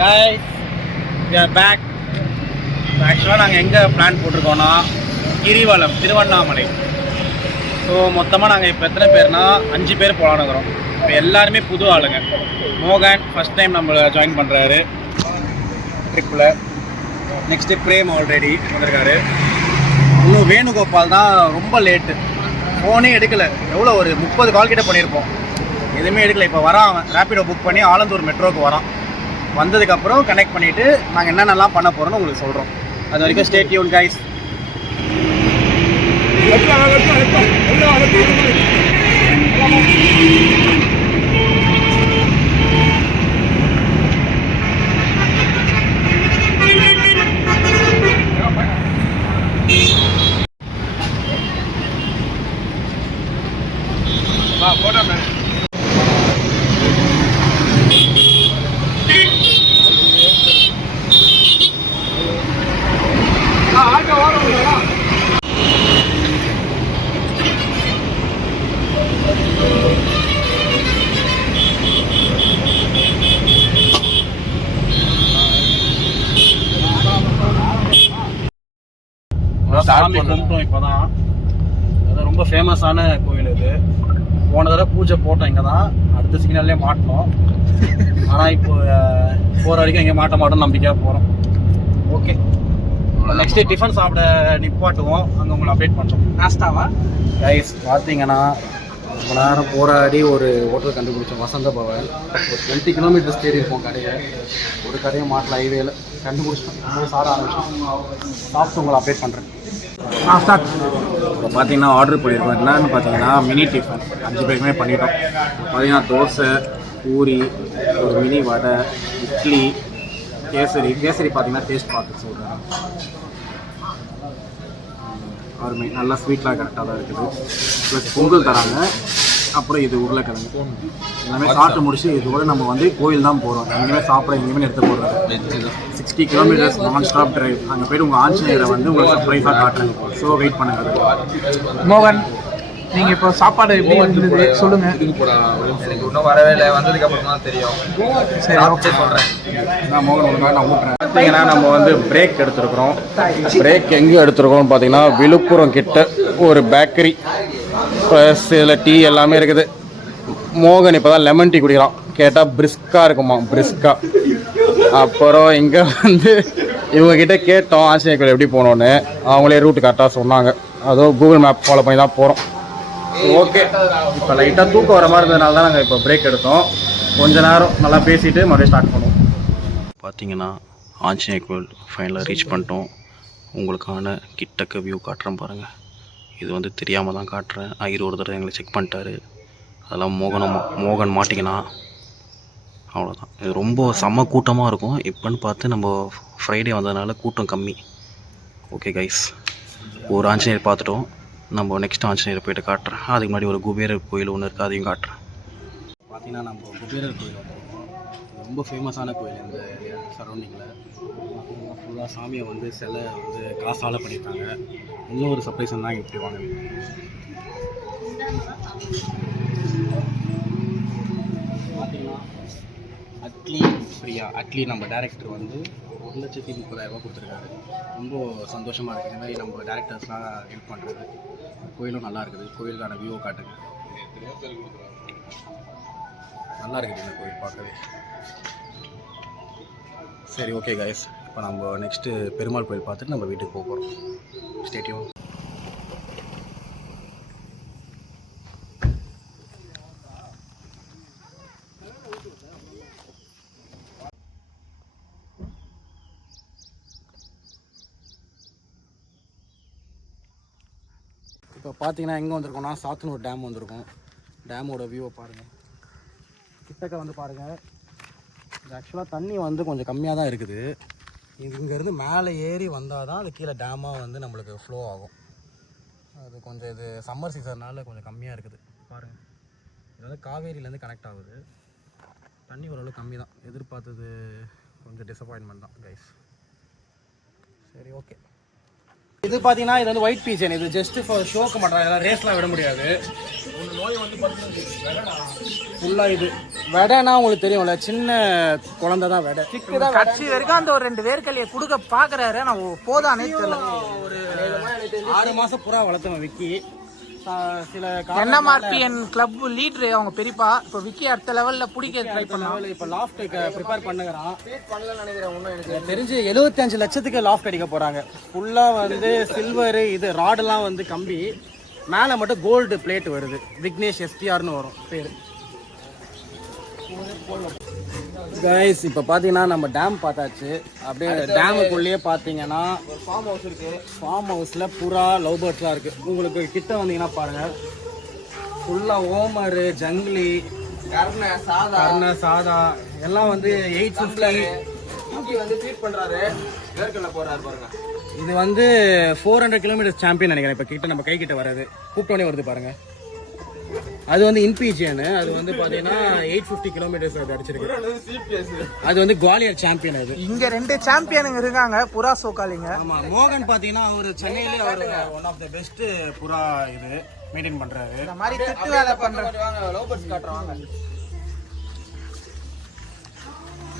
guys, we are back. ஆக்சுவலாக நாங்கள் எங்கே பிளான் போட்டிருக்கோன்னா கிரிவலம் திருவண்ணாமலை. ஸோ மொத்தமாக நாங்கள் இப்போ எத்தனை பேர்னா 5 பேர் போகலான்னுக்கிறோம். இப்போ எல்லாருமே புது ஆளுங்க. மோகன் ஃபஸ்ட் டைம் நம்மளை ஜாயின் பண்ணுறாரு ட்ரிப்பில். நெக்ஸ்ட்டு பிரேம் ஆல்ரெடி வந்திருக்காரு. இன்னும் வேணுகோபால் தான் ரொம்ப லேட்டு, ஃபோனே எடுக்கலை. எவ்வளோ ஒரு 30 கால் கிட்ட பண்ணியிருப்போம், எதுவுமே எடுக்கலை. இப்போ வரான் அவன், ரேப்பிடோ புக் பண்ணி ஆலந்தூர் மெட்ரோவுக்கு வரான். வந்ததுக்கப்புறம் கனெக்ட் பண்ணிவிட்டு நாங்கள் என்னென்னலாம் பண்ண போகிறோன்னு உங்களுக்கு சொல்கிறோம். அது வரைக்கும் ஸ்டே டியூன் கைஸ். சாமி கும்பிட்டோம் இப்போதான். அது ரொம்ப ஃபேமஸான கோயில் இது. போன தடவை பூஜை போட்டோம் இங்கே தான், அடுத்த சிக்னல்லே மாட்டோம். ஆனால் இப்போ போகிற வரைக்கும் இங்கே மாட்ட மாட்டோம், நம்பிக்கையாக போகிறோம். ஓகே, நெக்ஸ்ட்டு டிஃபன் சாப்பிட நிப்பாட்டுவோம், அங்கே உங்களை அப்டேட் பண்ணுறோம். நாஸ்தாவா கைஸ்? பார்த்தீங்கன்னா ரொம்ப நேரம் போராடி ஒரு ஹோட்டல் கண்டுபிடிச்சோம், வசந்த பவன். ஒரு 20 கிலோமீட்டர்ஸ் தேடி இருப்போம் கடையை. ஒரு கடையை மாட்டல, ஹைவேல கண்டுபிடிச்சோம். சாப்பிட ஆரம்பிச்சோம். சாப்பிட்டு உங்களை அப்டேட் பண்ணுறேன். இப்போ பார்த்தீங்கன்னா ஆர்டர் பண்ணியிருக்கோம். என்னன்னு பார்த்தீங்கன்னா மினி டிஃபன் 5 பேருக்குமே பண்ணிட்டோம். பார்த்தீங்கன்னா தோசை, பூரி, ஒரு மினி வடை, இட்லி, கேசரி. கேசரி பார்த்தீங்கன்னா டேஸ்ட் பார்த்து சொல்கிறேன். அருமை, நல்லா ஸ்வீட்லாம் கரெக்டாக தான் இருக்குது. ப்ளஸ் பொங்கல் தராங்க. அப்புறம் இது உருளைக்கிழங்கு எல்லாமே சாப்பிட்டு முடிச்சு இதோட நம்ம வந்து கோயில் தான் போகிறோம். எங்கேயுமே சாப்பிட எங்கேயுமே எடுத்து போடுறது. 60 கிலோமீட்டர்ஸ் நான் ஸ்டாப் டிரைவ். அங்கே போய்ட்டு உங்கள் ஆஞ்சநேயரை வந்து உங்களுக்கு சர்ப்ரைஸாக காட்டுறேன். ஸோ வெயிட் பண்ணுங்கள். மோகன், நீங்கள் இப்போ சாப்பாடு எப்படி இருந்தது சொல்லுங்கள். எனக்கு இன்னும் வரவே இல்லை, வந்ததுக்கு அப்புறம் தான் தெரியும். சரி, ஓகே சொல்கிறேன். நான் மோகன் உங்களுக்கு நான் ஊட்டுறேன். பார்த்தீங்கன்னா நம்ம வந்து பிரேக் எடுத்துருக்குறோம். பிரேக் எங்கே எடுத்துருக்கோம்னு பார்த்தீங்கன்னா விழுப்புரம் கிட்ட ஒரு பேக்கரி. ப்ளஸ் இதில் டீ எல்லாமே இருக்குது. மோகன் இப்போ தான் லெமன் டீ குடிக்கிறான். கேட்டால் பிரிஸ்காக இருக்குமா, பிரிஸ்கா. அப்புறம் இங்கே வந்து இவங்ககிட்ட கேட்டோம் ஆஞ்சநேயர் கோயில் எப்படி போகணுன்னு. அவங்களே ரூட்டு கரெக்டாக சொன்னாங்க. அதுவும் கூகுள் மேப் ஃபாலோ பண்ணி தான் போகிறோம். ஓகே, இப்போ லைட்டாக தூக்கம் வர மாதிரி இருந்ததுனால தான் நாங்கள் இப்போ பிரேக் எடுத்தோம். கொஞ்ச நேரம் நல்லா பேசிவிட்டு மறுபடியும் ஸ்டார்ட் பண்ணுவோம். பார்த்தீங்கன்னா ஆஞ்சநேயர் கோயில் ஃபைனலாக ரீச் பண்ணிட்டோம். உங்களுக்கான கிட்டக்க வியூ காட்டுறேன் பாருங்கள். இது வந்து தெரியாமல் தான் காட்டுறேன். ஐயர் ஒரு தடவை எங்களை செக் பண்ணிட்டாரு. அதெல்லாம் மோகன் மாட்டிக்கினா அவ்வளோதான். இது ரொம்ப செம்ம கூட்டமாக இருக்கும். இப்போன்னு பார்த்து நம்ம ஃப்ரைடே வந்ததுனால கூட்டம் கம்மி. ஓகே கைஸ், ஒரு ஆஞ்சநேயர் பார்த்துட்டோம். நம்ம நெக்ஸ்ட் ஆஞ்சநேயர் போய்ட்டு காட்டுறேன். அதுக்கு முன்னாடி ஒரு குபேரர் கோயில் ஒன்று இருக்குது, அதையும் காட்டுறேன். பார்த்தீங்கன்னா நம்ம குபேரர் கோயில் வந்துருக்கோம். ரொம்ப ஃபேமஸான கோயில் இந்த சரௌண்டிங்கில். பார்த்தீங்கன்னா ஃபுல்லாக சாமியை வந்து சிலை வந்து காசால் பண்ணியிருக்காங்க. இன்னும் ஒரு சர்ப்ரைஸ் தான் இப்படி வாங்க. பார்த்தீங்கன்னா அட்லி பிரியா, அட்லி நம்ம டேரக்டர் வந்து 1,30,30,000 கொடுத்துருக்காரு. ரொம்ப சந்தோஷமாக இருக்குது. இந்த மாதிரி நம்ம டேரக்டர்ஸ்லாம் ஹெல்ப் பண்ணுறது. கோயிலும் நல்லா இருக்குது. கோயிலுக்கான வியூவை காட்டுங்க. நல்லா இருக்குது இந்த கோயில் பார்க்கவே. சரி, ஓகே கைஸ், இப்போ நம்ம நெக்ஸ்ட்டு பெருமாள் கோயில் பார்த்துட்டு நம்ம வீட்டுக்கு போக போகிறோம். Stay tune. இப்போ பார்த்தீங்கன்னா எங்கே வந்திருக்கோம்னா சாத்தனூர் டேம் வந்திருக்கோம். டேமோட வியூவை பாருங்கள். கிட்டக்க வந்து பாருங்கள். இது ஆக்சுவலாக தண்ணி வந்து கொஞ்சம் கம்மியாக தான் இருக்குது. இது இங்கேருந்து மேலே ஏறி வந்தால் தான் அது கீழே டேமாக வந்து நம்மளுக்கு ஃப்ளோ ஆகும். அது கொஞ்சம் இது சம்மர் சீசன்னால் கொஞ்சம் கம்மியாக இருக்குது. பாருங்கள், இது வந்து காவேரியிலேருந்து கனெக்ட் ஆகுது. தண்ணி ஓரளவு கம்மி தான். எதிர்பார்த்தது கொஞ்சம் டிசப்பாயின்மெண்ட் தான் கைஸ். சரி, ஓகே, இது பார்த்தீங்கன்னா இது வந்து ஒயிட் பீச்சன். இது ஜஸ்ட் ஃபார் ஷோக்கு மாட்டாங்க, இதெல்லாம் ரேஸ்லாம் விட முடியாது. ஃபுல்லாக இது வெடைனா உங்களுக்கு தெரியும்ல, சின்ன குழந்தை தான் வெடை. கட்சி வரைக்கும் அந்த ஒரு 2 வேர்க்கலையை கொடுக்க பாக்குறாரு. நான் போதானே தெரியல. ஒரு 6 மாசம் புறா வளர்த்தவன் விக்கி. சில NMRPN கிளப் லீடர் அவங்க பெரியப்பா. இப்போ விக்கி அடுத்த லெவல்ல பிடிக்க ட்ரை பண்ணாங்க. இப்போ லாஃப்ட் ப்ரிப்பேர் பண்ணுறான். எனக்கு தெரிஞ்சு 75 லட்சத்துக்கு லாஃப்ட் அடிக்க போறாங்க. ஃபுல்லா வந்து சில்வர், இது ராடெல்லாம் வந்து கம்பி, மேலே மட்டும் கோல்டு பிளேட் வருது. விக்னேஷ் SPRனு வரும் பேர். கைஸ் இப்போ பார்த்தீங்கன்னா நம்ம டேம் பார்த்தாச்சு. அப்படியே டேமுக்குள்ளேயே பார்த்தீங்கன்னா ஒரு ஃபார்ம் ஹவுஸ் இருக்குது. ஃபார்ம் ஹவுஸில் புறா, லவ் பேர்ட்ஸ்லாம் இருக்குது. உங்களுக்கு கிட்ட வந்தீங்கன்னா பாருங்கள், ஃபுல்லாக ஓமரு, ஜங்கிலி, கர்ண சாதா எல்லாம் வந்து 850 வந்து ட்ரீட் பண்றாரு. வேர்க்கல்ல போறாரு பாருங்க. இது வந்து 400 கிலோமீட்டர் சாம்பியன் நினைக்கிறேன். இப்போ கிட்ட நம்ம கை கிட்ட வராது, கூப்பிட்டோடனே வருது பாருங்க. அது வந்து இன்பிஜியன். அது வந்து பார்த்தீங்கன்னா 850 கிலோமீட்டர்ஸ் அது அடிச்சிருக்கு. அது வந்து குவாலியர் சாம்பியன். அது இங்க 2 சாம்பியனுங்க இருக்காங்க புறா சோக்காலிங்க. ஆமா, மோகன் பார்த்தீங்கன்னா அவர் சென்னையிலே அவர் ஒன் ஆஃப் த பெஸ்ட் புறா இது மெயின்டைன் பண்றாரு. இந்த மாதிரி திட்டு வேலை பண்றாங்க. லவ் பேர்ட்ஸ் காட்டுறாங்க.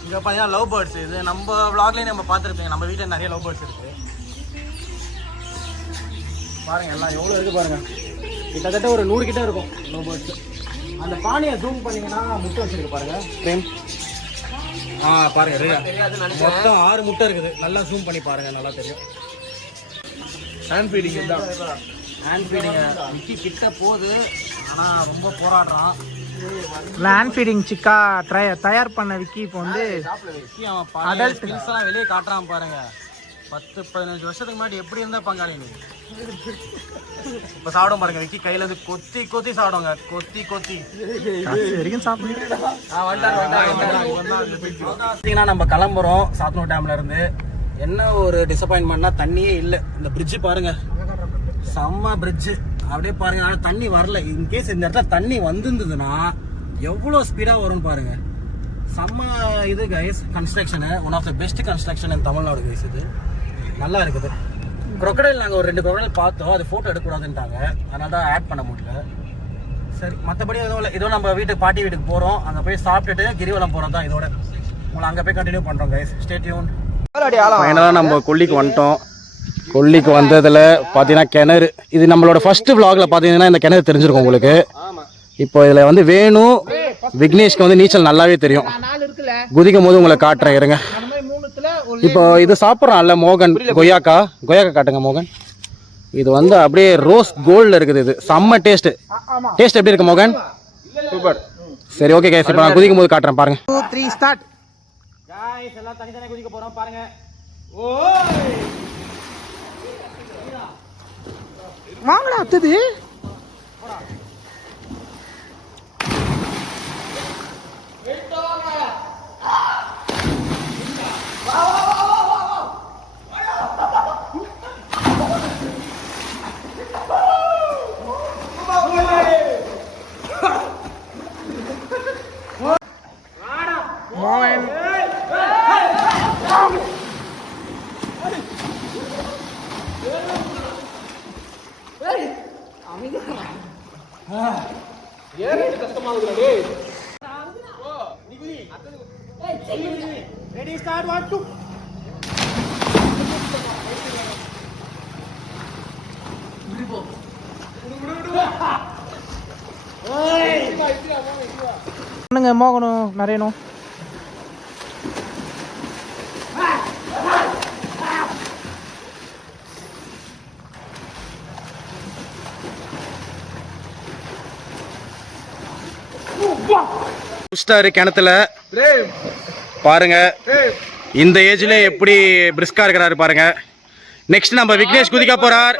இங்க பார்த்தீங்கன்னா லவ் பேர்ட்ஸ். இது நம்ம vlogலயே நம்ம பார்த்துருப்பீங்க. நம்ம வீட்டில் நிறைய லவ் பேர்ட்ஸ் இருக்கு. பாருங்க எல்லாம் எவ்வளோ இருக்கு பாருங்க. கிட்டத்தட்ட ஒரு 100 கிட்ட இருக்கும் லவ் பேர்ட்ஸ். அந்த பானையை ஜூம் பண்ணீங்கன்னா முட்டை வச்சிருக்கு பாருங்க. ஃப்ரேம் பாருங்க மொத்தம் 6 முட்டை இருக்குது. நல்லா ஜூம் பண்ணி பாருங்க, நல்லா தெரியும். ஹேண்ட் ஃபீடிங் தான். ஹேண்ட் ஃபீடிங் விக்கி கிட்ட போகுது, ஆனால் ரொம்ப போராடுறான். ஹேண்ட் ஃபீடிங் சிக்கா தயார் பண்ண விக்கி இப்போ வந்து விக்கி அவன் அடல்ட் எல்லாம் வெளியே காட்டுறான் பாருங்க. 10-15 வருஷத்துக்கு முன்னாடி எப்படி இருந்தா பங்காளி நீ. இப்போ சாப்பிடும் பாருங்க, விக்கி கையில இருந்து கொத்தி சாப்பிடுவாங்க. கொத்தி வரைக்கும் சாப்பிடுங்க. நம்ம கிளம்புறோம் சாத்தனூர் டேம்ல இருந்து. என்ன ஒரு டிசப்பாயின்மெண்ட்னா தண்ணியே இல்லை. இந்த பிரிட்ஜ் பாருங்க, செம்ம பிரிட்ஜ். அப்படியே பாருங்க, ஆனால் தண்ணி வரல. இன்கேஸ் இந்த இடத்துல தண்ணி வந்துருந்ததுன்னா எவ்வளோ ஸ்பீடாக வரும்னு பாருங்க. செம்ம இது guys construction. One of the best construction in Tamil Nadu guys. இது நல்லா இருக்குது. crocodile நாங்கள் ஒரு 2 crocodile பார்த்தோம். அது ஃபோட்டோ எடுக்கக்கூடாதுன்ட்டாங்க, அதனால தான் ஆட் பண்ண முடியல. சரி, மற்றபடி எதுவும் இல்லை. இதோ நம்ம பாட்டி வீட்டுக்கு போகிறோம். அங்கே போய் சாப்பிட்டுட்டு கிரிவலம் போகிறோம் தான் இதோட. உங்களை அங்கே போய் கண்டினியூ பண்ணுறோம் கைஸ். Stay tune. ஃபைனலாக நம்ம கொல்லிக்கு வந்துட்டோம். கொல்லிக்கு வந்ததில் பார்த்தீங்கன்னா கிணறு. இது நம்மளோட ஃபர்ஸ்ட் vlogல பார்த்தீங்கன்னா இந்த கிணறு தெரிஞ்சிருக்கும் உங்களுக்கு. இப்போ இதில் வந்து வேணு விக்னேஷ்க்கு வந்து நீச்சல் நல்லாவே தெரியும். குதிக்கும் போது உங்களை காட்டுறேன் இருங்க. இப்போ இது சாப்பிட்றான்ல மோகன், கொய்யாக்கா காட்டுங்க மோகன். இது வந்து அப்படியே ரோஸ் கோல்டில் இருக்குது. இது செம்ம டேஸ்ட் எப்படி இருக்கு மோகன்? சூப்பர். சரி ஓகே கைஸ், இப்போ நான் குதிக்கும் போது காட்டுறேன் பாருங்க. 2 3 ஸ்டார்ட். கைஸ் எல்லாம் தனித்தனியா குதிக்க போறோம் பாருங்க. வாங்கடா அத்தது. மோகன் ரெடி ஸ்டார்ட் 1 2. பண்ணுங்க மோகனும் நரேனும். கிணத்துல பாருங்க, இந்த ஏஜ்ல எப்படி பிரிஸ்கா இருக்கிறாரு பாருங்க. நெக்ஸ்ட் நம்ம விக்னேஷ் குதிக்க போறார்.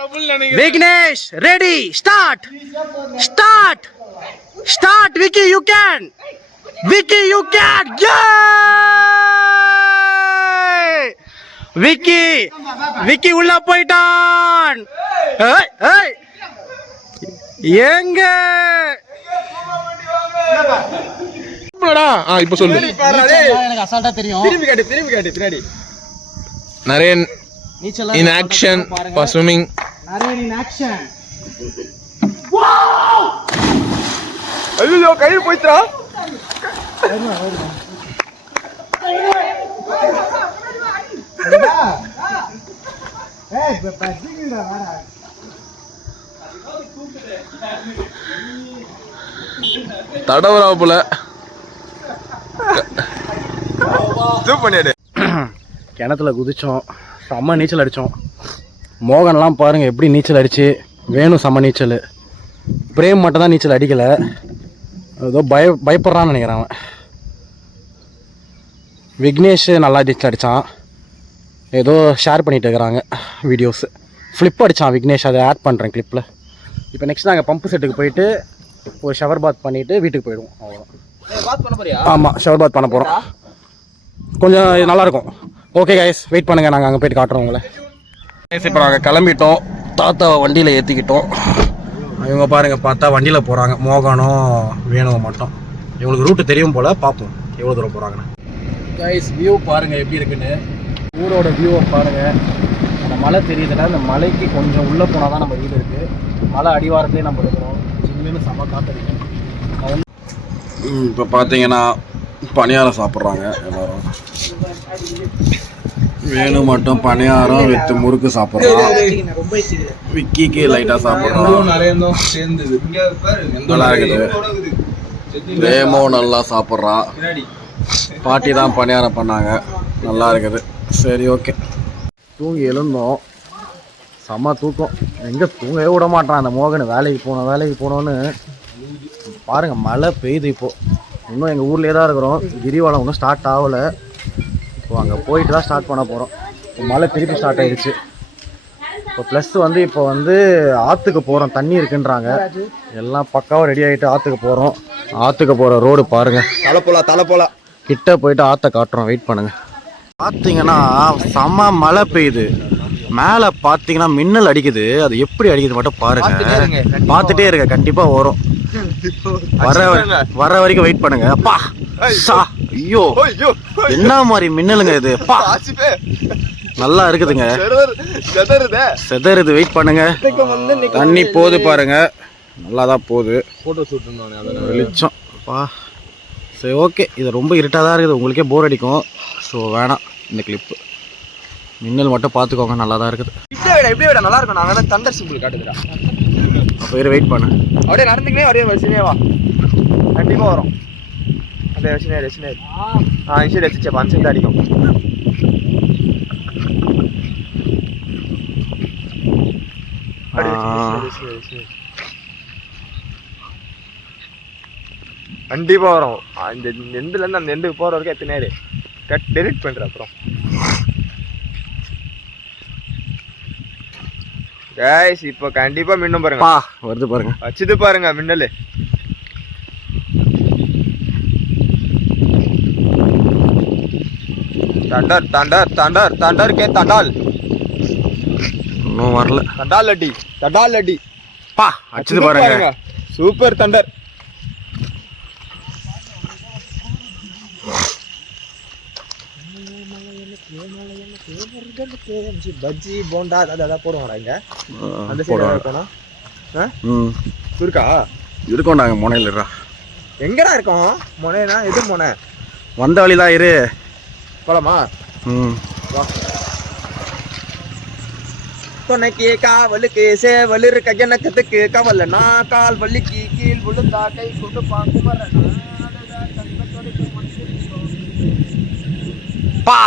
Vignesh ready start Vicky you can Vicky உள்ள போயிட்டான். எங்க இப்ப சொல்லு. எனக்கு அசால்ட்டா தெரியும். திரும்பி காட்டு பின்னாடி. Naren in action for swimming. ஐயோ கையில் போயிட்டா. தடவராப்புல கிணத்துல குதிச்சோம், செம்ம நீச்சல் அடித்தோம். மோகன்லாம் பாருங்கள் எப்படி நீச்சல் அடித்து, வேணும் செம்ம நீச்சல். பிரேம் மட்டும் தான் நீச்சல் அடிக்கலை, ஏதோ பயப்படுறான்னு நினைக்கிறேன் அவன். விக்னேஷ் நல்லா நீச்சல் அடித்தான், ஏதோ ஷேர் பண்ணிட்டு இருக்கிறாங்க வீடியோஸு. ஃப்ளிப் அடித்தான் விக்னேஷ், அதை ஆட் பண்ணுறேன் கிளிப்பில். இப்போ நெக்ஸ்ட் நாங்கள் பம்பு செட்டுக்கு போயிட்டு ஒரு ஷவர் பாத் பண்ணிவிட்டு வீட்டுக்கு போயிடுவோம். அவ்வளோதான். ஆமாம், ஷவர் பாத் பண்ண போகிறோம். கொஞ்சம் நல்லாயிருக்கும். ஓகே கைஸ், வெயிட் பண்ணுங்கள், நாங்கள் அங்கே போய்ட்டு காட்டுறோம் உங்களை. இப்போ நாங்கள் கிளம்பிட்டோம், தாத்தாவை வண்டியில் ஏற்றிக்கிட்டோம். இவங்க பாருங்கள், பார்த்தா வண்டியில் போகிறாங்க. மோகனும் வேணும் மட்டும். இவங்களுக்கு ரூட்டு தெரியும் போல், பார்ப்போம் எவ்வளோ தூரம் போகிறாங்கன்னு. கைஸ், வியூ பாருங்கள் எப்படி இருக்குன்னு. ஊரோட வியூவை பாருங்கள். அந்த மலை தெரியுதுல, அந்த மலைக்கு கொஞ்சம் உள்ளே போனால் தான் நம்ம வீடு இருக்குது. மலை அடிவாரத்துலேயே நம்ம இருக்கிறோம். சில்லுன்னு செம்ம காத்தடிக்கும். இப்போ பார்த்தீங்கன்னா பணியாரம் சாப்பிட்றாங்க எல்லோரும். வேணும் மட்டும் பணியாரம் வித்து முறுக்கு சாப்பிட்றோம். விக்கிக்கு லைட்டாக சாப்பிட்றோம். நல்லா இருக்குது. வேமோ நல்லா சாப்பிட்றான். பாட்டி தான் பணியாரம் பண்ணாங்க, நல்லா இருக்குது. சரி, ஓகே. தூங்கி எழுந்தோம், செம்ம தூக்கம். எங்கே தூங்கவே விட மாட்டான் அந்த மோகன். வேலைக்கு போனோன்னு பாருங்கள், மழை பெய்யுது. இப்போது இன்னும் எங்கள் ஊர்லேயே தான் இருக்கிறோம். கிரிவலம் இன்னும் ஸ்டார்ட் ஆகலை. இப்போ அங்கே போயிட்டு தான் ஸ்டார்ட் பண்ண போகிறோம். இப்போ மழை திருப்பி ஸ்டார்ட் ஆகிடுச்சு. இப்போ ப்ளஸ் இப்போ ஆற்றுக்கு போகிறோம். தண்ணி இருக்குன்றாங்க. எல்லாம் பக்காவாக ரெடி ஆகிட்டு ஆற்றுக்கு போகிறோம். ஆற்றுக்கு போகிற ரோடு பாருங்கள். தலை கிட்ட போயிட்டு ஆற்றை காட்டுறோம், வெயிட் பண்ணுங்கள். பார்த்தீங்கன்னா செம்ம மழை பெய்யுது. மேலே பார்த்தீங்கன்னா மின்னல் அடிக்குது. அது எப்படி அடிக்குது மட்டும் பாருங்க. பார்த்துட்டே இருக்க, கண்டிப்பாக வரும். வர வரைக்கும் வெயிட் பண்ணுங்க. அப்பா ஐயோ, என்ன மாதிரி மின்னலுங்க இது. அப்பா நல்லா இருக்குதுங்க, செதறுது. வெயிட் பண்ணுங்க, தண்ணி போகுது பாருங்க, நல்லா தான் போகுது. வெளிச்சம் அப்பா. சரி, ஓகே. இது ரொம்ப இருட்டாக தான் இருக்குது, உங்களுக்கே போர் அடிக்கும். ஸோ வேணாம் இந்த கிளிப்பு. மின்னல் மட்டும் பார்த்துக்கோங்க, நல்லா தான் இருக்குது. இப்படியே விட நல்லா இருக்கும். நாங்கள் தான் தண்டர் சிம்பிள் காட்டுதுடா. அப்போ வெயிட் பண்ணு. அப்படியே நடந்துக்கினே அப்படியே வச்சுனே வா, கண்டிப்பாக வரும். அப்படியே வச்சுனே இன்சைட் வச்சுச்சேப்பா, அன்சைட் அடிக்கும். கண்டிப்பாக வரும். இந்த எண்டுலேருந்து அந்த எண்டுக்கு போகிற வரைக்கும் எத்தனை நேரம் டெலிட் பண்ணுற. அப்புறம் கைஸ் இப்போ கண்டிப்பா மின்னும் பாருங்க. வருது பாருங்க, வச்சுது பாருங்க மின்னல். தண்டர் தண்டர் தண்டர் தண்டர் கே தண்டால். இன்னும் வரல. தண்டால் அடி பா, அடிச்சது பாருங்க. Super Thunder. பஜ்ஜி போண்டா அதான் போடுவாங்க இங்க. அந்த சைடு இருக்கணும். இருக்கா? இருக்கோம் நாங்க முனையிலடா. எங்கடா இருக்கோம்? முனைனா எது முனை? வந்த வழிதான் இரு. போலாமா? வா. துணைக்கு காவலுக்கு சேவல் இருக்க எனக்கத்துக்கு கவலனா கால் வலிக்கு கீழ் விழுந்தா கை கொண்டு பாக்குமரனா. பா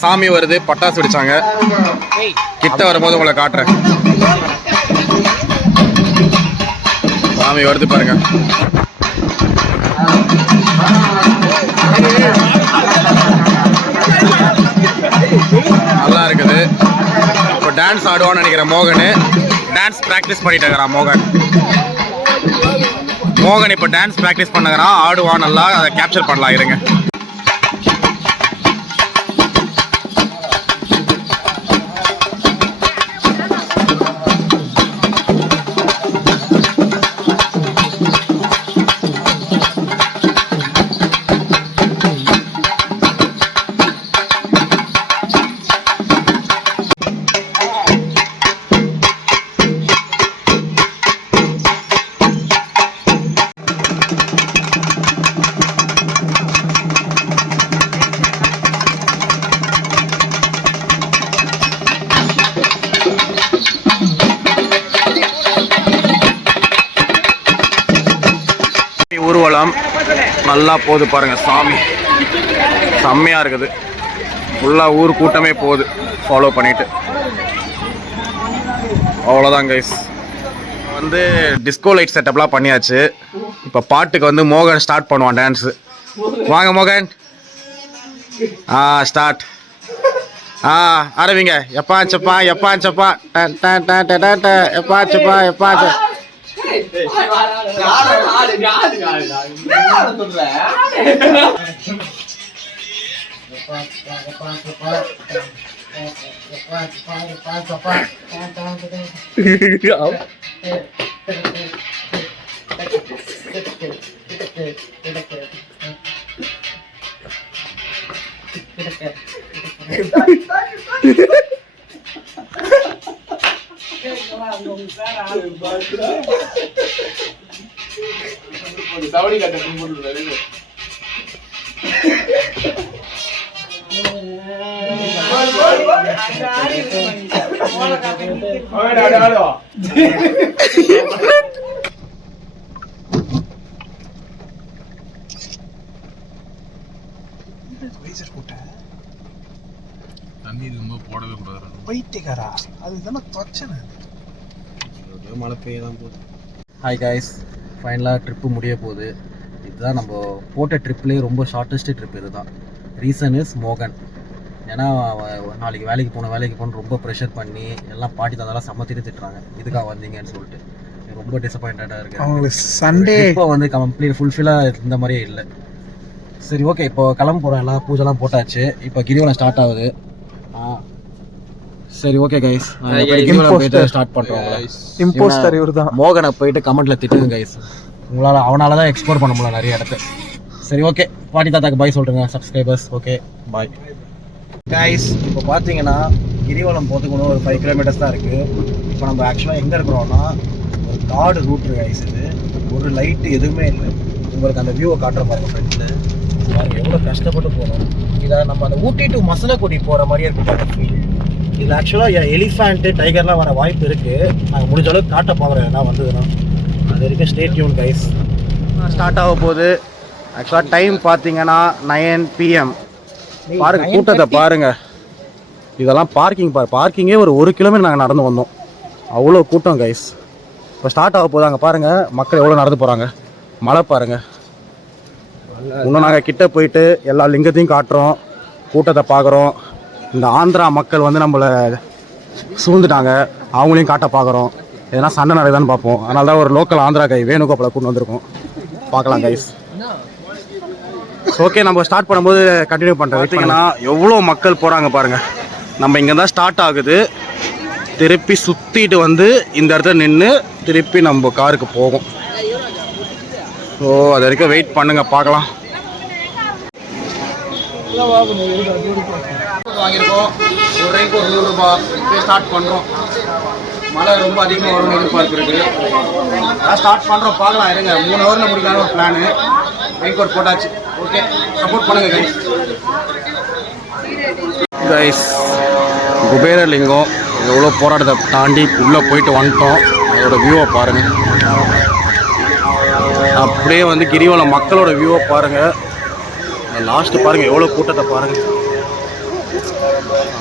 சாமி வருது, பட்டாசு வெடிச்சாங்க. கிட்ட வரும்போது உங்களை காட்டுறேன். சாமி வருது பாருங்க. நல்லா இருக்குது. இப்போ டான்ஸ் ஆடுவான்னு நினைக்கிறேன் மோகன். டான்ஸ் ப்ராக்டிஸ் பண்ணிட்டு இருக்கிறான் மோகன். இப்போ டான்ஸ் ப்ராக்டிஸ் பண்ணுறான், ஆடுவான் நல்லா. அதை கேப்சர் பண்ணலாம், இருங்க. நல்லா போகுது பாருங்கள் சாமி, செம்மையாக இருக்குது. ஃபுல்லாக ஊர் கூட்டமே போகுது ஃபாலோ பண்ணிவிட்டு. அவ்வளோதான் கைஸ். வந்து டிஸ்கோ லைட் செட்டப்லாம் பண்ணியாச்சு. இப்போ பாட்டுக்கு வந்து மோகன் ஸ்டார்ட் பண்ணுவான் டான்ஸு. வாங்க மோகன். ஸ்டார்ட். ஆரம்பிங்க. எப்பாச்சப்பா எப்பாச்சப்பா எப்பாச்சப்பா எப்பாச்ச. தண்ணி ரொம்ப போடவே கூடாது. பைத்தியக்காரா, அதுதானே தொச்சனை. மழை பெய்ய தான் போகுது. ஹாய் காய்ஸ், ஃபைனலாக ட்ரிப்பு முடிய போகுது. இதுதான் நம்ம போட்ட ட்ரிப்லேயே ரொம்ப ஷார்ட்டஸ்ட் ட்ரிப். இது தான் ரீசன் இஸ் மோகன். ஏன்னா நாளைக்கு வேலைக்கு போகணும் ரொம்ப ப்ரெஷர் பண்ணி எல்லாம் பாட்டி தந்தாலும் சமத்திட்டு திட்டுறாங்க, இதுக்காக வந்தீங்கன்னு சொல்லிட்டு. ரொம்ப டிசப்பாயிண்டடாக இருக்குது. அவங்களுக்கு சண்டே இப்போ வந்து கம்ப்ளீட் ஃபுல்ஃபில்லாக இந்த மாதிரியே இல்லை. சரி ஓகே, இப்போ கிளம்ப போகிறோம். எல்லாம் பூஜைலாம் போட்டாச்சு. இப்போ கிரிவலம் ஸ்டார்ட் ஆகுது. சரி ஓகே கைஸ், ஸ்டார்ட் பண்ணுறோம். இம்போஸ்டர் இவர் தான். மோகனை போயிட்டு கமெண்ட்டில் திட்டுங்க கைஸ். உங்களால் அவனால தான் எக்ஸ்ப்ளோர் பண்ண முடியல நிறைய இடத்து. சரி ஓகே, பாட்டி தாத்தாக்கு பாய் சொல்கிறேங்க சப்ஸ்கிரைபர்ஸ். Okay bye guys. இப்போ பார்த்தீங்கன்னா கிரிவலம் போகிறதுக்கு ஒரு 5 கிலோமீட்டர்ஸ் தான் இருக்குது. இப்போ நம்ம ஆக்சுவலாக எங்கே இருக்கிறோம்னா ஒரு காடு ரூட் கைஸ். இது ஒரு லைட்டு எதுவுமே இல்லை. உங்களுக்கு அந்த வியூவை காட்டுற பாருங்க ஃப்ரெண்ட்ஸில். பாருங்கள் எவ்வளோ கஷ்டப்பட்டு போகணும். இதை நம்ம அந்த ஊட்டி டு மசனக்குடி போகிற மாதிரியே இருக்கும் பாருங்க ஃபீல். இதில் ஆக்சுவலாக எலிஃபேண்ட்டு டைகர்லாம் வர வாய்ப்பு இருக்குது. நாங்கள் முடிஞ்ச அளவுக்கு காட்ட பார்க்குறோம் என்ன வந்ததுன்னா. அது வரைக்கும் ஸ்டே டியூன் கைஸ். ஸ்டார்ட் ஆக போகுது. ஆக்சுவலாக டைம் பார்த்தீங்கன்னா 9 PM. பாருங்கள் கூட்டத்தை பாருங்கள். இதெல்லாம் பார்க்கிங்கே ஒரு 1 கிலோமீட்டர் நாங்கள் நடந்து வந்தோம். அவ்வளோ கூட்டம் கைஸ். இப்போ ஸ்டார்ட் ஆக போகுது. அங்கே பாருங்கள் மக்கள் எவ்வளோ நடந்து போகிறாங்க. மழை பாருங்கள். இன்னும் நாங்கள் கிட்ட போயிட்டு எல்லா லிங்கத்தையும் காட்டுறோம், கூட்டத்தை பார்க்குறோம். இந்த ஆந்திரா மக்கள் வந்து நம்மளை சூழ்ந்துட்டாங்க, அவங்களையும் காட்ட பார்க்குறோம். எதனா சண்டை நடக்குதான்னு பார்ப்போம். அதனால தான் ஒரு லோக்கல் ஆந்திரா கை வேணுகோபாலை கூட்டு வந்திருக்கோம். பார்க்கலாம் கைஸ். ஓகே, நம்ம ஸ்டார்ட் பண்ணும்போது கண்டினியூ பண்ணுறேன். பார்த்தீங்கன்னா எவ்வளோ மக்கள் போகிறாங்க பாருங்கள். நம்ம இங்கே தான் ஸ்டார்ட் ஆகுது. திருப்பி சுற்றிட்டு வந்து இந்த இடத்துல நின்று திருப்பி நம்ம காருக்கு போகும். ஸோ அது வரைக்கும் வெயிட் பண்ணுங்கள், பார்க்கலாம். வாங்கியிருக்கோம் ஒரு ரைக்கு ஒரு 100 ரூபாய். ஸ்டார்ட் பண்ணுறோம். மழை ரொம்ப அதிகமாக வரும்னு எதிர்பார்ப்பு இருக்குது. அதான் ஸ்டார்ட் பண்ணுறோம், பார்க்கலாம். இருங்க, 3 ஹவரில் முடிக்கலான்னு ஒரு பிளானு. ரெயின் கோட் போட்டாச்சு. ஓகே, சப்போர்ட் பண்ணுங்கள் கைஸ். கைஸ், குபேரலிங்கம் எவ்வளோ போராட்டத்தை தாண்டி உள்ளே போயிட்டு வந்துட்டோம். அதோட வியூவை பாருங்கள். அப்படியே வந்து கிரிவலம் மக்களோட வியூவை பாருங்கள். லாஸ்ட்டு பாருங்கள் எவ்வளோ கூட்டத்தை பாருங்கள்.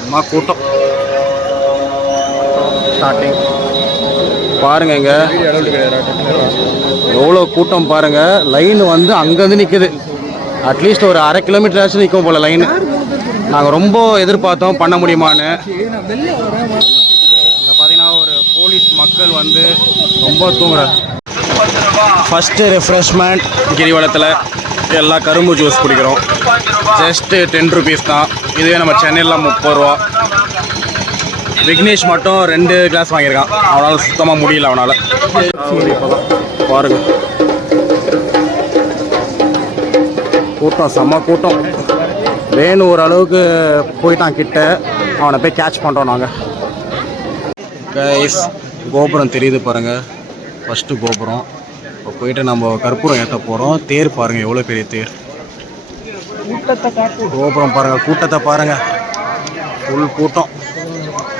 அம்மா கூட்டம் ஸ்டார்டிங் பாருங்கள். இங்கே எவ்வளோ கூட்டம் பாருங்கள். லைன் வந்து அங்கேருந்து நிற்குது. அட்லீஸ்ட் ஒரு 1/2 கிலோமீட்டர் ஆச்சும் நிற்கும் போல் லைனு. நாங்கள் ரொம்ப எதிர்பார்த்தோம் பண்ண முடியுமான்னு. இங்கே பார்த்தீங்கன்னா ஒரு போலீஸ் மக்கள் வந்து ரொம்ப தூங்குறாங்க. ஃபஸ்ட்டு ரெஃப்ரெஷ்மெண்ட் கிரிவலத்தில் எல்லாம் கரும்பு ஜூஸ் குடிக்கிறோம். ஜஸ்ட்டு 10 ருபீஸ் தான். இதுவே நம்ம சென்னையில் 30 ரூபா. விக்னேஷ் மட்டும் 2 கிளாஸ் வாங்கியிருக்கான். அவனால் சுத்தமாக முடியல அவனால். பாருங்கள் கூட்டம், செம்ம கூட்டம். வேணும் ஓரளவுக்கு போயிட்டான் கிட்ட. அவனை போய் கேட்ச் பண்ணுறோம் நாங்கள். கைஸ், கோபுரம் தெரியுது பாருங்கள். ஃபஸ்ட்டு கோபுரம். இப்போ போயிட்டு நம்ம கற்பூரம் ஏற்ற போகிறோம். தேர் பாருங்கள் எவ்வளோ பெரிய தேர். கோபுரம் பாருங்கள், கூட்டத்தை பாருங்கள். ஃபுல் கூட்டம்.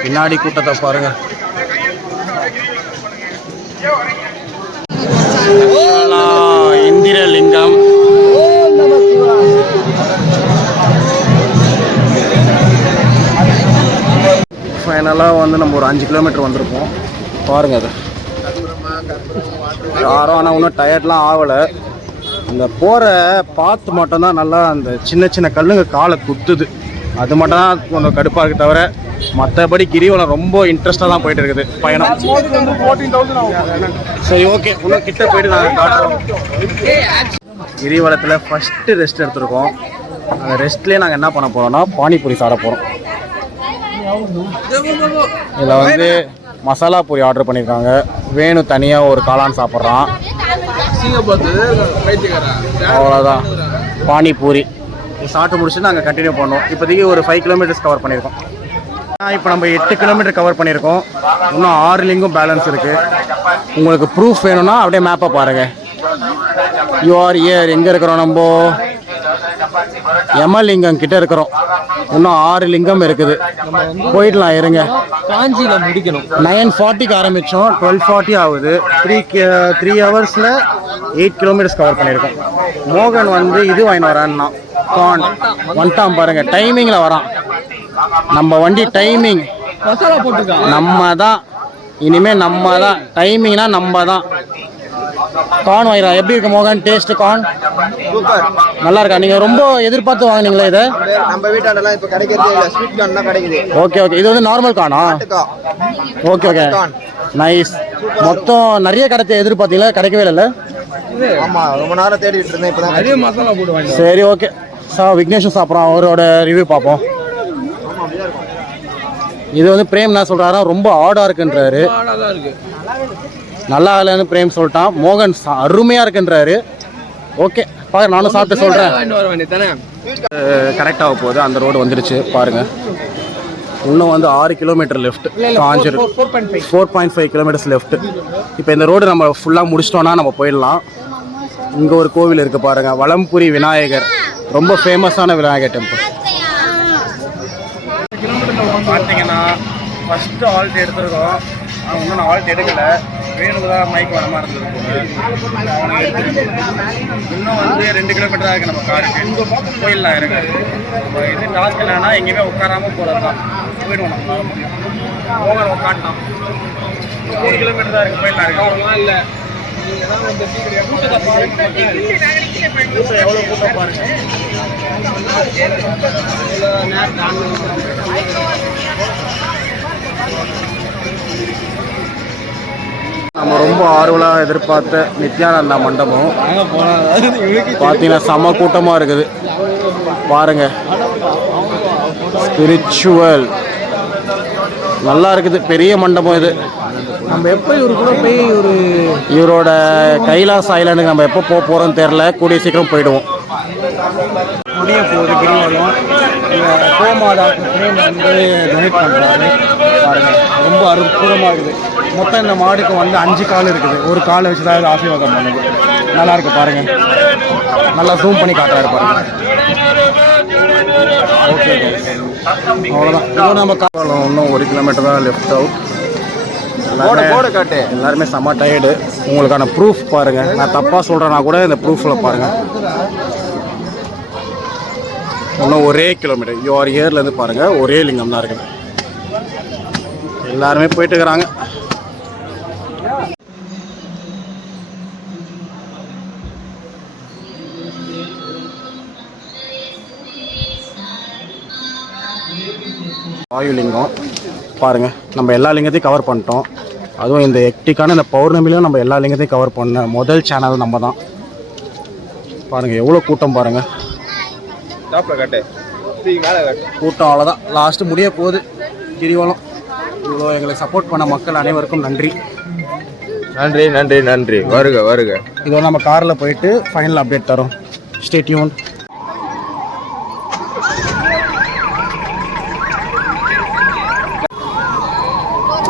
பின்னாடி கூட்டத்தை பாருங்கள். இந்திரலிங்கம் ஃபைனலாக வந்து நம்ம ஒரு 5 கிலோமீட்டர் வந்திருப்போம். பாருங்கள் அது யாரும், ஆனால் இன்னும் டயர்ட்லாம் ஆகலை. இந்த போகிற பாத்து மட்டும்தான் நல்லா அந்த சின்ன சின்ன கல்லுங்க காலை குத்துது. அது மட்டும் தான் கொஞ்சம் கடுப்பாக இருக்குது. தவிர மற்றபடி கிரிவலம் ரொம்ப இன்ட்ரெஸ்டாக தான் போயிட்டு இருக்குது பயணம். சரி, ஓகே, இன்னும் கிட்ட போயிட்டு நாங்கள் காட்டுறோம். கிரிவலத்தில் ஃபஸ்ட்டு ரெஸ்ட் எடுத்துருக்கோம். அந்த ரெஸ்ட்லேயே நாங்கள் என்ன பண்ண போகிறோம்னா பானிபூரி சாப்பிட போகிறோம். இதில் வந்து மசாலா பூரி ஆர்டர் பண்ணியிருக்காங்க. வேணு தனியாக ஒரு காளான் சாப்பிட்றான். அவ்வளோதான் பானிபூரி சாப்பிட்டு முடிச்சுட்டு நாங்கள் கண்டினியூ பண்ணோம். இப்போதைக்கு ஒரு 5 கிலோமீட்டர்ஸ் கவர் பண்ணியிருக்கோம். இப்போ நம்ம 8 கிலோமீட்டர் கவர் பண்ணியிருக்கோம். இன்னும் 6 லிங்கும் பேலன்ஸ் இருக்குது. உங்களுக்கு ப்ரூஃப் வேணும்னா அப்படியே மேப்பை பாருங்கள். யூஆர் இயர் எங்கே இருக்கிறோம்? நம்ம யமலிங்கம் கிட்ட இருக்கிறோம். இன்னும் 6 லிங்கம் இருக்குது. போயிடலாம், இருங்க. காஞ்சியில் முடிக்கணும். 9:40க்கு ஆரம்பித்தோம், 12:40 ஆகுது. 3 ஹவர்ஸில் 8 கிலோமீட்டர்ஸ் கவர் பண்ணியிருக்கோம். மோகன் வந்து இது வாங்கிட்டு வரான்னா கான் வந்துட்டான் பாருங்க. டைமிங்கில் வரான். நம்ம வண்டி டைமிங் மசாலா போட்டுருக்கான். நம்ம தான் இனிமேல், நம்ம தான் டைமிங்னா நம்ம தான். கார்ன் வாங்கிடலாம். எப்படி இருக்கு மோகன் டேஸ்ட்? கார்ன் சூப்பர், நல்லா இருக்கா? நீங்கள் ரொம்ப எதிர்பார்த்து வாங்கினீங்களா இதை? நம்ம வீட்டாண்டெல்லாம் இப்போ கிடைக்கிறதே இல்லை. ஸ்வீட் கார்ன் தான் கிடைக்குது. ஓகே ஓகே, இது வந்து normal Karnaugh? Okay okay, nice. மொத்தம் நிறைய கிடைச்ச எதிர்பார்த்தீங்களா? கிடைக்கவே இல்லை. ஆமாம், ரொம்ப நேரம் தேடிட்டு இருந்தேன். இப்போ தான் நிறைய மசாலா போட்டு. சரி, ஓகே. விக்னேஷும் சாப்பிட்றோம். அவரோட ரிவ்யூ பார்ப்போம். இது வந்து பிரேம் என்ன சொல்கிறாரா, ரொம்ப ஆடாக இருக்குன்றாரு. நல்லா இல்லைன்னு பிரேம் சொல்லிட்டான். மோகன் அருமையாக இருக்குன்றாரு. ஓகே, பாரு, நானும் சாப்பிட்டு சொல்கிறேன். கரெக்டாக போகுது. அந்த ரோடு வந்துடுச்சு பாருங்கள். இன்னும் வந்து 6 kilometre left. Conjure 4.5 kilometres left. இப்போ இந்த ரோடு நம்ம ஃபுல்லாக முடிச்சிட்டோன்னா நம்ம போயிடலாம். இங்கே ஒரு கோவில் இருக்குது பாருங்கள், வலம்புரி விநாயகர். ரொம்ப ஃபேமஸான விநாயகர் டெம்பிள். பார்த்தீங்கன்னா ஃபஸ்ட்டு ஆல்ட் எடுத்துருக்கோம். அவங்க இன்னும் நான் ஆல்ட் எடுக்கலை. வேணுக்கு தான் மைக் வர மாதிரி இருந்திருக்கும். இன்னும் வந்து 2 கிலோமீட்டர் தான் இருக்குது நம்ம காருக்கு. போயிடலாம், இருங்க. இது டாஸ்க் என்னன்னா எங்கேயுமே உட்காராமல் போகிறது தான். போயிடுவோம். நம்ம ஓவர் உட்காட்டலாம். 3 கிலோமீட்டர் தான் இருக்குது. போயிடலாம், இருக்கு இல்லை. எவ்வளோ கூட்டம் பாருங்க. நம்ம ரொம்ப ஆர்வலாக எதிர்பார்த்த நித்யானந்தா மண்டபம் பார்த்தீங்கன்னா செம கூட்டமாக இருக்குது பாருங்க. ஸ்பிரிச்சுவல் நல்லா இருக்குது. பெரிய மண்டபம் இது. நம்ம எப்போ இவரு கூட போய் இவரோட கைலாஸ் ஐலாண்டுக்கு நம்ம எப்போ போக போகிறோன்னு தெரில. கூடிய சீக்கிரம் போயிடுவோம். முடிய போகுது கிரிவலம். கோமாதா பிரேம் வந்து டொனேட் பண்ணுறாரு பாருங்கள். ரொம்ப அற்புதமாக இருக்குது. மொத்தம் இந்த மாடுக்கு வந்து 5 கால் இருக்குது. ஒரு காலை வச்சு தான் ஆசீர்வாதம் பண்ணுது. நல்லா இருக்கு பாருங்கள். நல்லா ஜூம் பண்ணி காட்டுறாரு பாருங்கள். ஓகே, அவ்வளோதான். இதுவும் நம்ம காலம் இன்னும் 1 கிலோமீட்டர் தான் லெஃப்ட் அவுட். எல்லாருமே செம்ம டயர்டு. உங்களுக்கான ப்ரூஃப் பாருங்கள். நான் தப்பாக சொல்கிறேன்னா கூட இந்த ப்ரூஃபில் பாருங்கள். இன்னும் ஒரே கிலோமீட்டர். யூஆர் இயர்லேருந்து பாருங்கள், ஒரே லிங்கம் தான் இருக்குது. எல்லாருமே போயிட்டு இருக்கிறாங்க. வாயுலிங்கம் பாருங்கள். நம்ம எல்லா லிங்கத்தையும் கவர் பண்ணிட்டோம். அதுவும் இந்த எக்டிக்கான இந்த பௌர்ணமிலையும் நம்ம எல்லா லிங்கத்தையும் கவர் பண்ண முதல் சேனல் நம்ம தான். பாருங்கள் எவ்வளோ கூட்டம் பாருங்கள். கூட்டம் அவ்வளோதான். லாஸ்ட்டு முடிய போகுது கிரிவலம். இவ்வளோ எங்களுக்கு சப்போர்ட் பண்ண மக்கள் அனைவருக்கும் நன்றி. நன்றி நன்றி நன்றி. வருக வருக. இதோட நம்ம காரில் போயிட்டு ஃபைனல் அப்டேட் தரோம். Stay tune.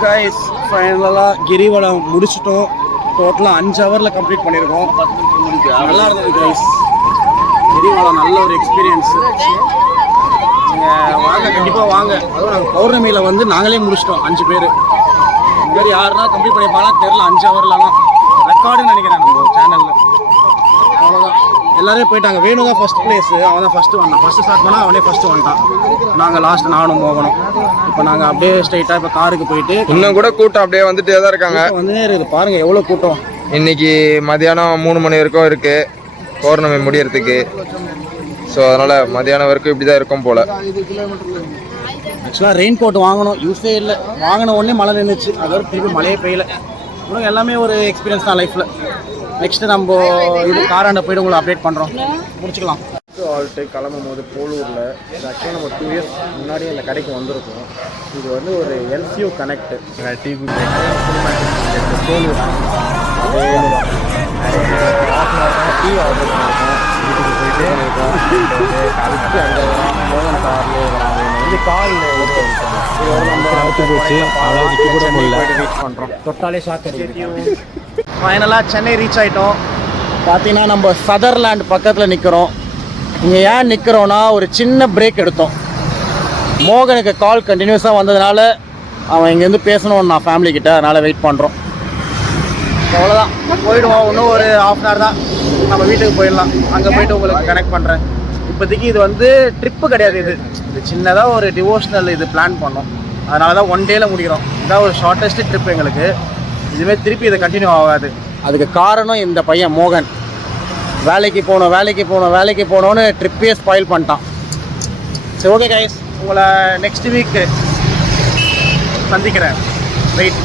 கைஸ், ஃபைனலாக கிரிவலம் முடிச்சிட்டோம். டோட்டலாக 5 ஹவரில் கம்ப்ளீட் பண்ணியிருக்கோம். நல்லா இருந்தது கைஸ். கிரிவலம் நல்ல ஒரு எக்ஸ்பீரியன்ஸ். நீங்கள் வாங்க, கண்டிப்பாக வாங்க. அதுவும் நாங்கள் பௌர்ணமியில் வந்து நாங்களே முடிச்சிட்டோம் 5 பேர். இந்த மாதிரி யாருன்னா கம்ப்ளீட் பண்ணியிருப்பாங்கன்னா தெரில. 5 ஹவர்லாம் ரெக்கார்டுன்னு நினைக்கிறேன் நம்ம சேனலில். அவ்வளோதான். எல்லாரும் போயிட்டாங்க. வேணு தான் ஃபர்ஸ்ட் பிளேஸ், அவன் தான் ஃபர்ஸ்ட் வந்தான். ஃபர்ஸ்ட் ஸ்டார்ட் பண்ணா அவனே ஃபர்ஸ்ட் வந்துட்டான். நாங்கள் லாஸ்ட் நானும் போகணும். இப்போ நாங்கள் அப்படியே ஸ்ட்ரைட்டாக இப்போ காருக்கு போயிட்டு இன்னும் கூட கூட்டம் அப்படியே வந்துட்டே தான் இருக்காங்க. வந்து இருக்குது பாருங்க எவ்வளோ கூட்டம். இன்னைக்கு மதியானம் 3 மணி வரைக்கும் இருக்கு பௌர்ணமி முடியறதுக்கு. ஸோ அதனால மதியானம் வரைக்கும் இப்படி தான் இருக்கும் போல. ஆக்சுவலாக ரெயின் கோட் வாங்கணும், யூஸே இல்லை. வாங்கின உடனே மழை நின்றுச்சு, அதோட திருப்பி மழையே பெய்யல. இன்னும் எல்லாமே ஒரு எக்ஸ்பீரியன்ஸ் தான் லைஃப்பில். நெக்ஸ்ட்டு நம்ம இது காராண்ட போய்ட்டு உங்களை அப்டேட் பண்ணுறோம், முடிச்சுக்கலாம். ஆல்ட்டு கிளம்பும் போது போலூரில் ஆக்சுவலாக நம்ம 2 இயர்ஸ் முன்னாடியே இந்த கடைக்கு வந்திருக்கோம். இது வந்து ஒரு LCU connect tea Polur tea order பண்ணியிருக்கோம். வீட்டுக்கு போயிட்டு அதுக்கு அந்த மோகன் கார்லேயே வந்து காலில் ரீச் பண்ணுறோம். தொட்டாலே ஷாக். ஃபைனலாக சென்னை ரீச் ஆகிட்டோம். பார்த்தீங்கன்னா நம்ம சதர்லேண்ட் பக்கத்தில் நிற்கிறோம். இங்கே ஏன் நிற்கிறோன்னா ஒரு சின்ன பிரேக் எடுத்தோம். மோகனுக்கு கால் கண்டினியூஸாக வந்ததுனால அவன் இங்கேருந்து பேசணும் நான் ஃபேமிலிக்கிட்ட, அதனால் வெயிட் பண்ணுறோம். அவ்வளோதான், போயிடுவோம். இன்னும் ஒரு ½ hour தான் நம்ம வீட்டுக்கு போயிடலாம். அங்கே போயிட்டு உங்களுக்கு கனெக்ட் பண்ணுறேன். இப்போதைக்கு இது வந்து ட்ரிப்பு கிடையாது, இது சின்னதாக ஒரு டிவோஷனல் இது பிளான் பண்ணோம். அதனால தான் 1 டேயில் முடிக்கிறோம். இதான் ஒரு ஷார்ட்டஸ்ட் ட்ரிப் எங்களுக்கு. இதுவே திருப்பி இதை கண்டினியூ ஆகாது. அதுக்கு காரணம் இந்த பையன் மோகன். வேலைக்கு போகணுன்னு ட்ரிப்பே ஸ்பாயில் பண்ணிட்டான். சரி, ஓகே கைஸ், உங்களை நெக்ஸ்ட் வீக் சந்திக்கிறேன். வெயிட்.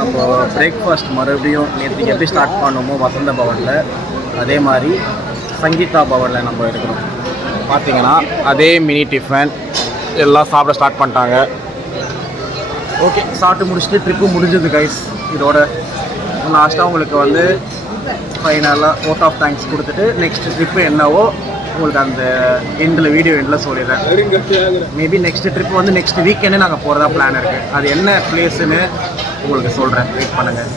நம்ம பிரேக்ஃபாஸ்ட் மறுபடியும் நேற்றுக்கு எப்படி ஸ்டார்ட் பண்ணோமோ வசந்த பவனில், அதே மாதிரி சங்கீதா பவனில் நம்ம எடுக்கிறோம். பார்த்தீங்கன்னா அதே மினி டிஃபன் எல்லாம் சாப்பிட ஸ்டார்ட் பண்ணிட்டாங்க. ஓகே, சாப்பிட்டு முடிச்சுட்டு ட்ரிப்பு முடிஞ்சது கைஸ். இதோட லாஸ்ட்டாக உங்களுக்கு வந்து ஃபைனலாக ஓட் ஆஃப் தேங்க்ஸ் கொடுத்துட்டு நெக்ஸ்ட் ட்ரிப்பு என்னவோ உங்களுக்கு அந்த வீடியோ எண்டில் சொல்லிடுறேன். மேபி நெக்ஸ்ட் ட்ரிப் வந்து நெக்ஸ்ட் வீக்கெண்டே நாங்கள் போகிறதா பிளான் இருக்குது. அது என்ன பிளேஸுன்னு உங்களுக்கு சொல்கிறேன், வெயிட் பண்ணுங்கள்.